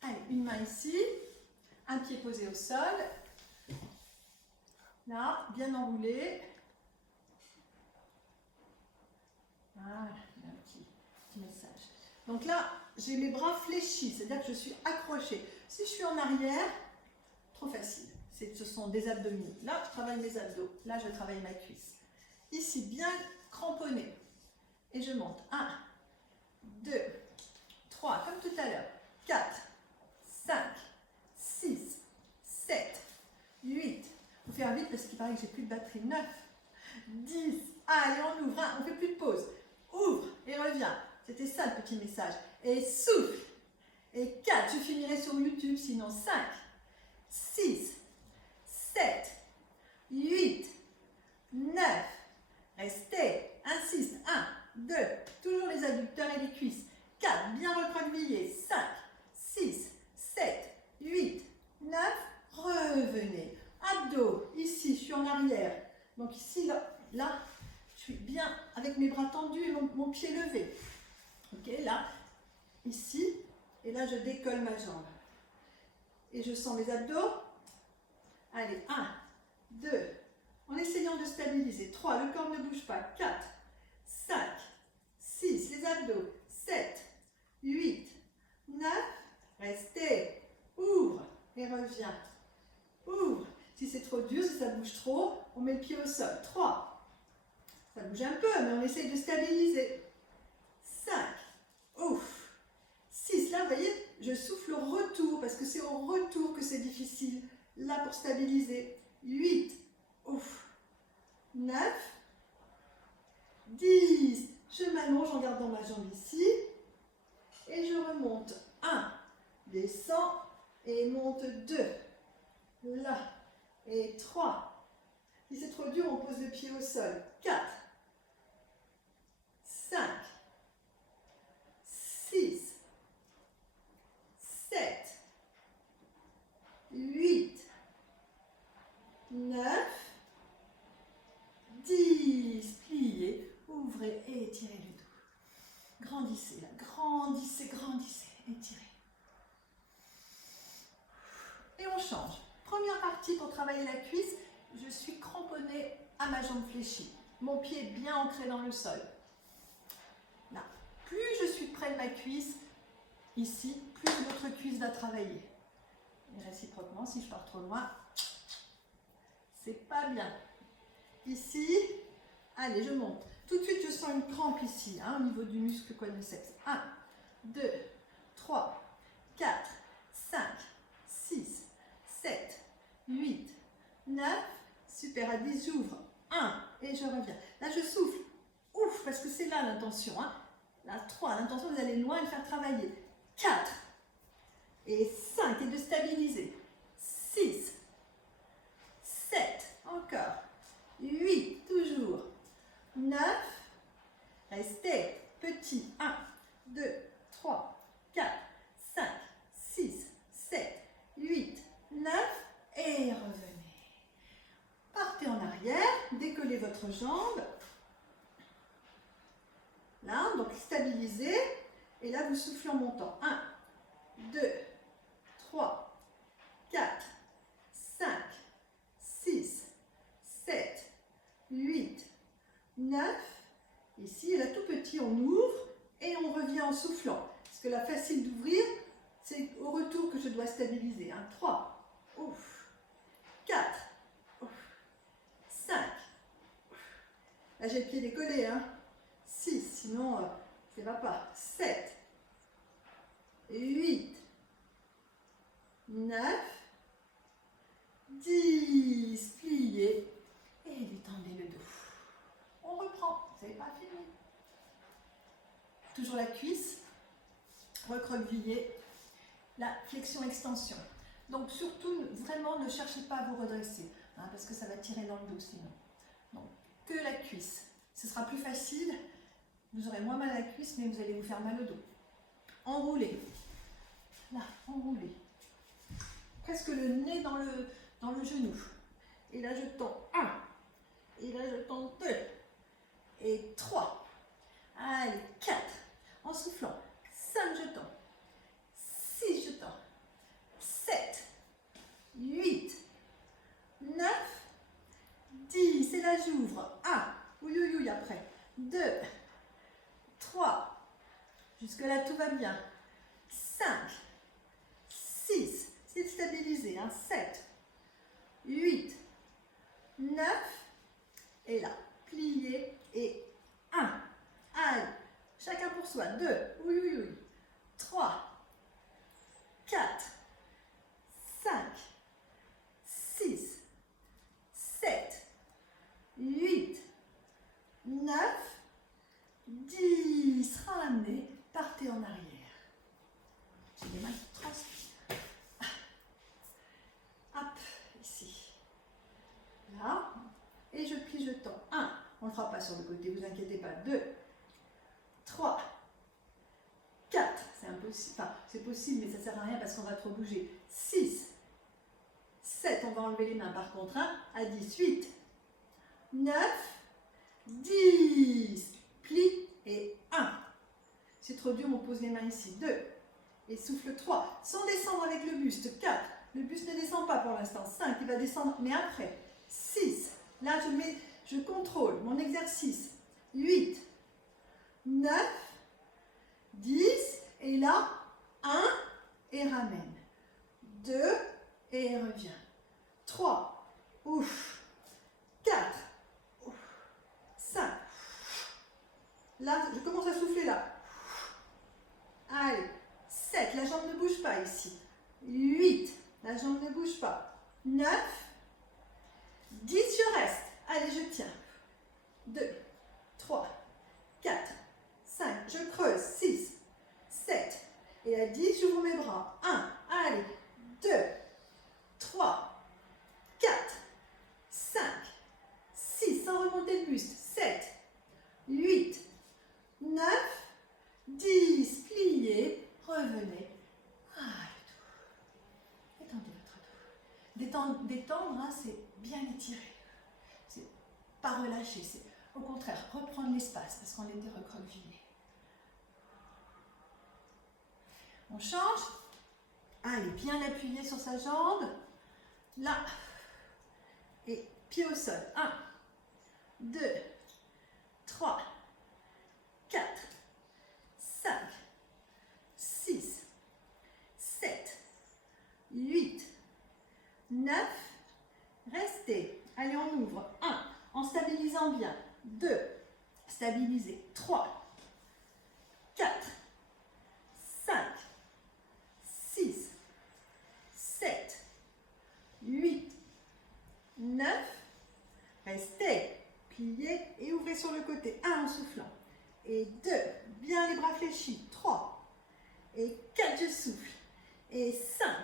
Allez, une main ici, un pied posé au sol. Là, bien enroulé. Voilà, un petit message. Donc là, j'ai mes bras fléchis, c'est-à-dire que je suis accrochée. Si je suis en arrière, trop facile. Ce sont des abdominaux. Là, je travaille mes abdos. Là, je travaille ma cuisse. Ici, bien cramponné. Et je monte. 1, 2, 3, comme tout à l'heure. 4, 5, 6, 7, 8. Faut faire vite parce qu'il paraît que j'ai plus de batterie. 9, 10. Allez, on ouvre. 1, on fait plus de pause. Ouvre et reviens. C'était ça le petit message. Et souffle. Et 4, je finirai sur YouTube, sinon 5, 6, 7, 8, 9. Restez. Insiste. 1, 2. Toujours les adducteurs et les cuisses. 4, bien recroquevillé. 5, 6, 7, 8, 9. Revenez. Abdos. Ici, je suis en arrière. Donc ici, là, je suis bien avec mes bras tendus et mon pied levé. Ok, là, ici. Et là, je décolle ma jambe. Et je sens mes abdos. Allez, 1, 2. En essayant de stabiliser. 3, le corps ne bouge pas. 4, 5, 6, les abdos. 7, 8, 9. Restez. Ouvre et reviens. Ouvre. Si c'est trop dur, si ça bouge trop, on met le pied au sol. 3. Ça bouge un peu, mais on essaye de stabiliser. 5. Ouf. 6, là, vous voyez, je souffle au retour, parce que c'est au retour que c'est difficile. Là, pour stabiliser. 8, ouf. 9, 10. Je m'allonge en gardant ma jambe ici. Et je remonte. 1, descends et monte. 2, là. Et 3. Si c'est trop dur, on pose le pied au sol. 4, 5, 6, 7, 8, 9, 10. Pliez, ouvrez et étirez le dos. Grandissez là, grandissez, grandissez, étirez. Et on change. Première partie pour travailler la cuisse, je suis cramponnée à ma jambe fléchie. Mon pied est bien ancré dans le sol. Là, plus je suis près de ma cuisse, ici, plus votre cuisse va travailler. Et réciproquement, si je pars trop loin, c'est pas bien. Ici, allez, je monte. Tout de suite, je sens une crampe ici, au niveau du muscle quadriceps. 1, 2, 3, 4, 5, 6, 7, 8, 9. Super, à 10, j'ouvre. 1, et je reviens. Là, je souffle. Ouf, parce que c'est là l'intention. Là, 3, l'intention, vous allez loin et le faire travailler. 4, et 5, et de stabiliser. 6, 7, encore. 8, toujours. 9, restez. Petit. 1, 2, 3, 4, 5, 6, 7, 8, 9, et revenez. Partez vous soufflez en montant. 1, 2, 3, 4, 5, 6, 7, 8, 9. Ici, et là tout petit, on ouvre et on revient en soufflant. Parce que la facile d'ouvrir, c'est au retour que je dois stabiliser. 3, ouf, 4, ouf, 5. Là, j'ai le pied décollé. 6, sinon, ça ne va pas. 7, 8, 9, 10. Pliez et détendez le dos. On reprend, c'est pas fini. Toujours la cuisse, recroquevillé, la flexion-extension. Donc surtout, vraiment, ne cherchez pas à vous redresser, parce que ça va tirer dans le dos sinon. Donc, que la cuisse. Ce sera plus facile, vous aurez moins mal à la cuisse, mais vous allez vous faire mal au dos. Enroulez. Là, enroulez. Presque le nez dans le genou. Et là, je tends 1. Et là, je tends 2. Et 3. Allez, 4. En soufflant. 5, je tends. 6, je tends. 7. 8. 9. 10. Et là, j'ouvre. 1. Oui, oui, oui, après. 2. 3. Jusque-là, tout va bien. 5. 6. C'est stabilisé. 7. 8. 9. Et là, pliez. Et 1. Allez. Chacun pour soi. 2. Oui, oui, oui. 3. 4. 5. 6. 7. 8. 9. 10. Ramenez. Partez en arrière. J'ai des mains qui transpirent. Hop, ici. Là. Et je plie, je tends. 1. On ne le fera pas sur le côté, vous inquiétez pas. 2. 3. 4. C'est impossible. Enfin, c'est possible, mais ça ne sert à rien parce qu'on va trop bouger. 6. 7. On va enlever les mains par contre. 1 à 10. 8. 9. 10. Plie et 1. C'est trop dur, on pose les mains ici. 2. Et souffle 3. Sans descendre avec le buste. 4. Le buste ne descend pas pour l'instant. 5. Il va descendre, mais après. 6. Là, je contrôle mon exercice. 8. 9. 10. Et là, 1. Et ramène. 2. Et revient. 3. Ouf. 4. Ouf. 5. Là, je commence à souffler là. Allez. 7. La jambe ne bouge pas ici. 8. La jambe ne bouge pas. 9. 10. Je reste. Allez, je tiens. 2. 3. 4. 5. Je creuse. 6. 7. Et à 10, j'ouvre mes bras. 1. Allez. 2. 3. 4. 5. 6. Sans remonter le buste. 7. 8. 9. 10. Pliez. Revenez. Ah, le dos. Détendez votre dos. Détendre, c'est bien étirer. C'est pas relâcher. C'est au contraire reprendre l'espace parce qu'on était recroquevillé. On change. Allez, bien appuyer sur sa jambe. Là. Et pied au sol. 1, 2, 3, 4, 5, 6, 7, 8, 9. Restez. Allez, on ouvre. 1, en stabilisant bien. 2, stabilisez. 3, 4, 5, 6, 7, 8, 9. Restez. Pliez et ouvrez sur le côté. 1 en soufflant. Et 2. Bien les bras fléchis. 3. Et 4, je souffle. Et 5.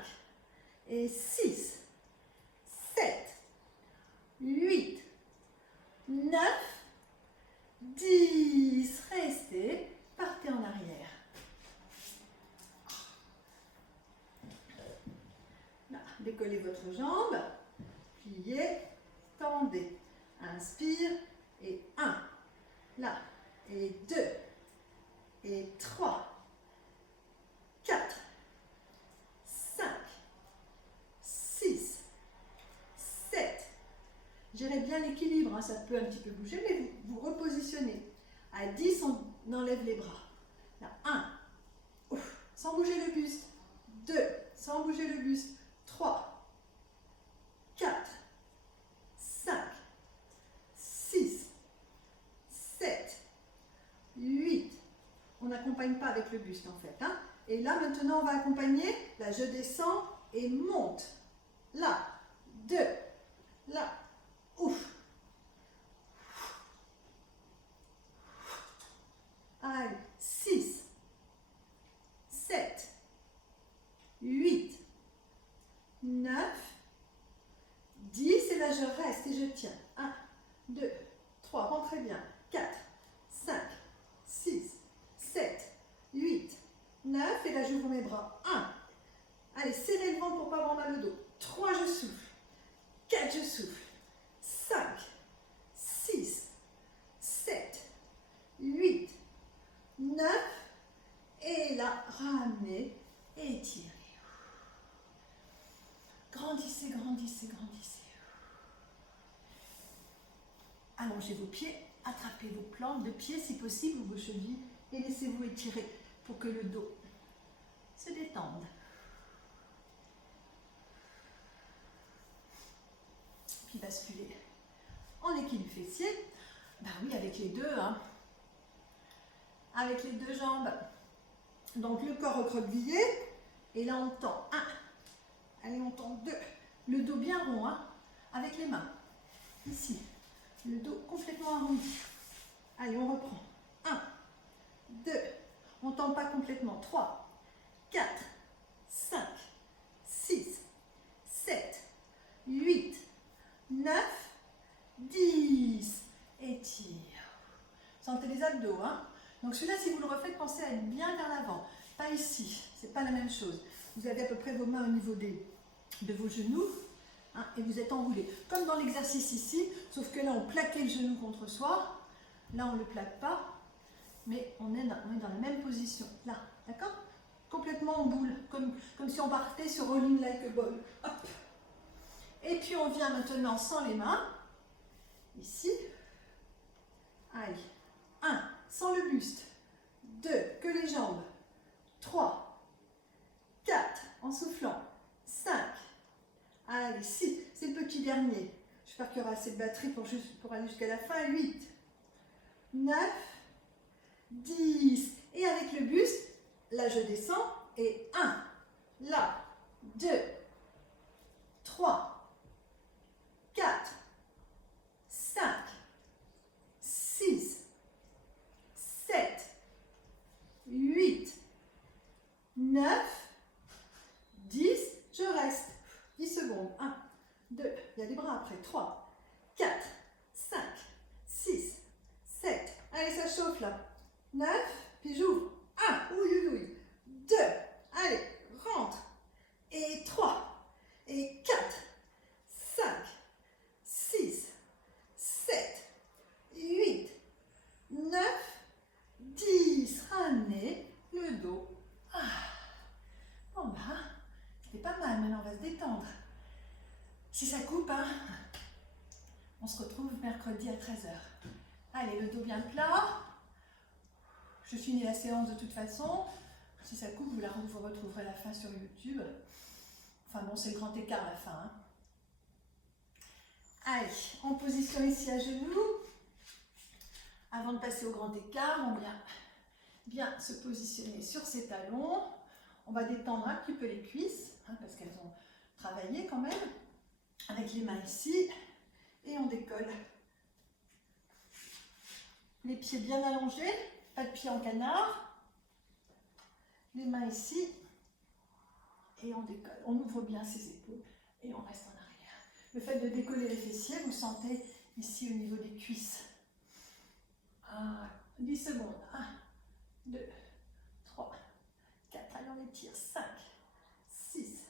Et 6. 7. 8. 9. 10. Restez. Partez en arrière. Là, décollez votre jambe. Pliez. Tendez. Inspire. Et 1. Là. Et 2. Et 3. Gérez bien l'équilibre, hein, ça peut un petit peu bouger, mais vous repositionnez. À 10, on enlève les bras. Là, 1, sans bouger le buste. 2, sans bouger le buste. 3, 4, 5, 6, 7, 8. On n'accompagne pas avec le buste en fait. Hein. Et là, maintenant, on va accompagner. Là, je descends et monte. Là, 2, là, ouf. Allez, 6, 7, 8, 9, 10. Et là, je reste et je tiens. 1, 2, 3, rentrez bien. 4, 5, 6, 7, 8, 9. Et là, j'ouvre mes bras. 1. Allez, serrez le ventre pour ne pas avoir mal au dos. 3, je souffle. 4, je souffle. 5, 6, 7, 8, 9. Et là, ramenez et étirez. Grandissez, grandissez, grandissez. Allongez vos pieds, attrapez vos plantes de pieds si possible ou vos chevilles et laissez-vous étirer pour que le dos se détende. Puis basculer en équilibre fessier. Ben oui, avec les deux, hein. Avec les deux jambes. Donc le corps recroquevillé. Et là on tend 1. Allez, on tend 2. Le dos bien rond, hein, avec les mains. Ici. Le dos complètement arrondi. Allez, on reprend. 1, 2. On ne tend pas complètement. 3, 4, 5, 6, 7, 8, 9, 10. Étire. Sentez les abdos, hein. Donc celui-là, si vous le refaites, pensez à être bien vers l'avant. Pas ici, c'est pas la même chose. Vous avez à peu près vos mains au niveau de vos genoux, hein, et vous êtes enroulé. Comme dans l'exercice ici, sauf que là, on plaquait le genou contre soi. Là, on ne le plaque pas, mais on est dans la même position. Là, d'accord? Complètement en boule, comme si on partait sur Rolling Like a Ball. Hop. Et puis, on vient maintenant sans les mains. Ici. Allez. 1, sans le buste. 2, que les jambes. 3, 4, en soufflant. 5, allez, 6, c'est le petit dernier. J'espère qu'il y aura assez de batterie pour aller jusqu'à la fin. 8, 9, 10. Et avec le buste, là je descends. Et 1, là, 2, 3, 4, 5, 6, 7, 8, 9, 10, je reste. 10 secondes. 1, 2, il y a des bras après. 3, 4, 5, 6, 7. Allez, ça chauffe là. 9, puis j'ouvre. 1, oui, oui, oui. 2, allez, rentre. Et 3, et 4, 5, 6, 7, 8, 9, 10. Ramenez le dos. Bon bah, c'était pas mal. Maintenant, on va se détendre. Si ça coupe, hein, on se retrouve mercredi à 13h. Allez, le dos bien plat. Je finis la séance de toute façon. Si ça coupe, vous retrouverez la fin sur YouTube. Enfin bon, c'est le grand écart à la fin. Hein. Allez, en position ici à genoux. Avant de passer au grand écart, on vient bien se positionner sur ses talons. On va détendre un petit peu les cuisses, hein, parce qu'elles ont travaillé quand même. Avec les mains ici. Et on décolle. Les pieds bien allongés. Pas de pieds en canard. Les mains ici. Et on décolle. On ouvre bien ses épaules. Et on reste en arrière. Le fait de décoller les fessiers, vous sentez ici au niveau des cuisses. 10 secondes. 1, 2, 3, 4. Allez, on étire. 5, 6,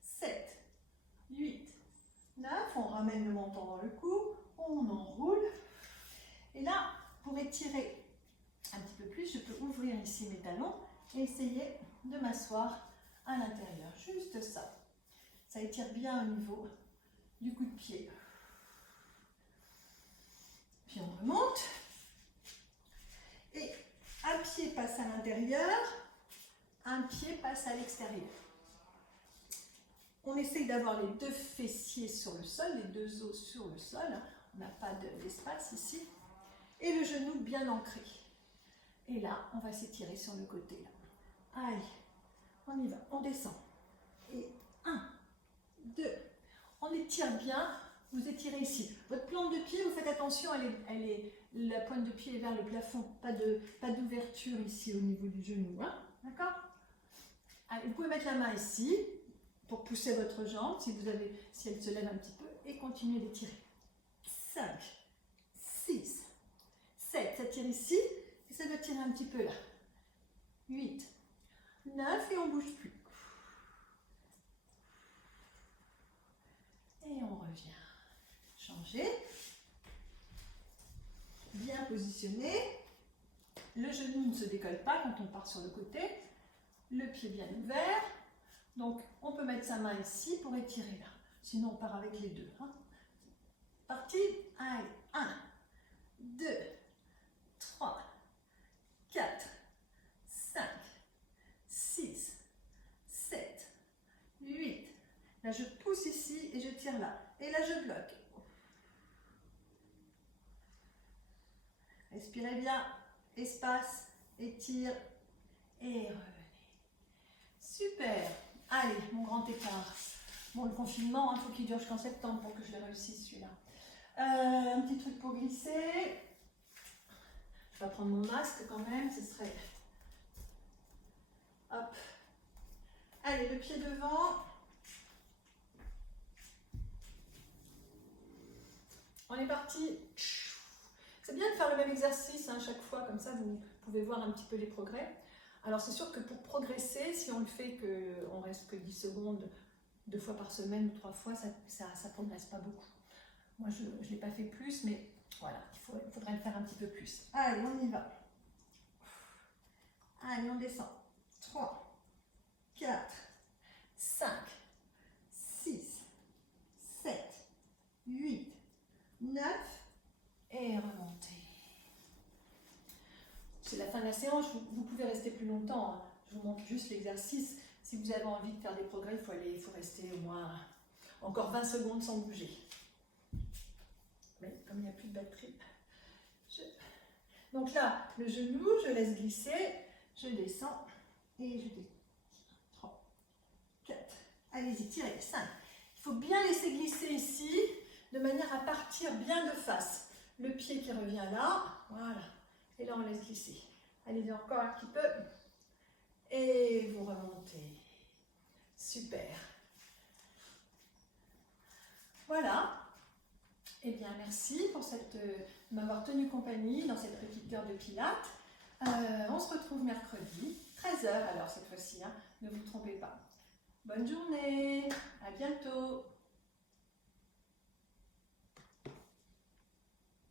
7, 8, 9. On ramène le menton dans le cou. On enroule. Et là, pour étirer un petit peu plus, je peux ouvrir ici mes talons et essayer de m'asseoir à l'intérieur. Juste ça. Ça étire bien au niveau du coup de pied. Puis on remonte. Et un pied passe à l'intérieur, un pied passe à l'extérieur. On essaye d'avoir les deux fessiers sur le sol, les deux os sur le sol. On n'a pas d'espace ici. Et le genou bien ancré. Et là, on va s'étirer sur le côté. Là. Allez, on y va, on descend. Et 1, 2, on étire bien. Vous étirez ici. Votre plante de pied, vous faites attention, la pointe de pied est vers le plafond. Pas d'ouverture ici au niveau du genou. Hein? D'accord? Allez, vous pouvez mettre la main ici pour pousser votre jambe si elle se lève un petit peu et continuez d'étirer. 5, 6, 7, ça tire ici et ça doit tirer un petit peu là. 8, 9 et on ne bouge plus. Et on revient. Changer. Bien positionné. Le genou ne se décolle pas quand on part sur le côté. Le pied bien ouvert. Donc, on peut mettre sa main ici pour étirer là. Sinon, on part avec les deux. Hein. Parti. Allez. 1, 2, 3, 4, 5, 6, 7, 8. Là, je pousse ici et je tire là. Et là, je bloque. Respirez bien. Espace. Étire. Et revenez. Super. Allez, mon grand écart. Bon, le confinement, il faut qu'il dure jusqu'en septembre pour que je le réussisse celui-là. Un petit truc pour glisser. Je vais prendre mon masque quand même, ce serait... Hop. Allez, le pied devant. On est parti. C'est bien de faire le même exercice hein, chaque fois, comme ça vous pouvez voir un petit peu les progrès. Alors c'est sûr que pour progresser, si on le fait qu'on reste que 10 secondes 2 fois par semaine ou 3 fois, ça ne progresse pas beaucoup. Moi je ne l'ai pas fait plus, mais voilà, il faudrait le faire un petit peu plus. Allez, on y va. Allez, on descend. 3, 4, 5, 6, 7, 8, 9 et remonter. C'est la fin de la séance, vous pouvez rester plus longtemps. Hein. Je vous montre juste l'exercice. Si vous avez envie de faire des progrès, il faut rester au moins encore 20 secondes sans bouger. Mais comme il n'y a plus de batterie, donc là, le genou, je laisse glisser, je descends et je descends. 3, 4, allez-y, tirez, 5. Il faut bien laisser glisser ici, de manière à partir bien de face. Le pied qui revient là, voilà. Et là, on laisse glisser. Allez-y encore un petit peu. Et vous remontez. Super. Voilà. Eh bien, merci pour de m'avoir tenu compagnie dans cette petite heure de pilates. On se retrouve mercredi, 13h alors cette fois-ci. Hein. Ne vous trompez pas. Bonne journée. À bientôt.